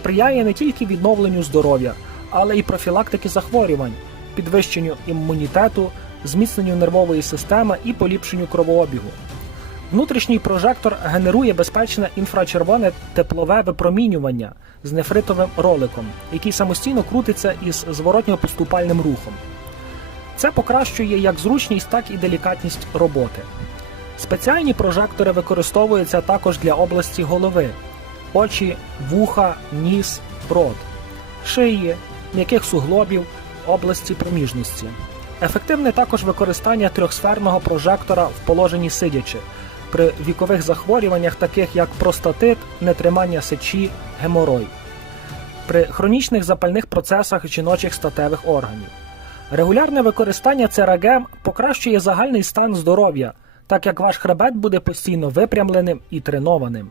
сприяє не тільки відновленню здоров'я, але й профілактики захворювань, підвищенню імунітету, зміцненню нервової системи і поліпшенню кровообігу. Внутрішній прожектор генерує безпечне інфрачервоне теплове випромінювання з нефритовим роликом, який самостійно крутиться із зворотньо-поступальним рухом. Це покращує як зручність, так і делікатність роботи. Спеціальні прожектори використовуються також для області голови, очі, вуха, ніс, рот, шиї, м'яких суглобів, області проміжності. Ефективне також використання трьохсферного прожектора в положенні сидячи при вікових захворюваннях, таких як простатит, нетримання сечі, геморой, при хронічних запальних процесах жіночих статевих органів. Регулярне використання церагем покращує загальний стан здоров'я, так як ваш хребет буде постійно випрямленим і тренованим.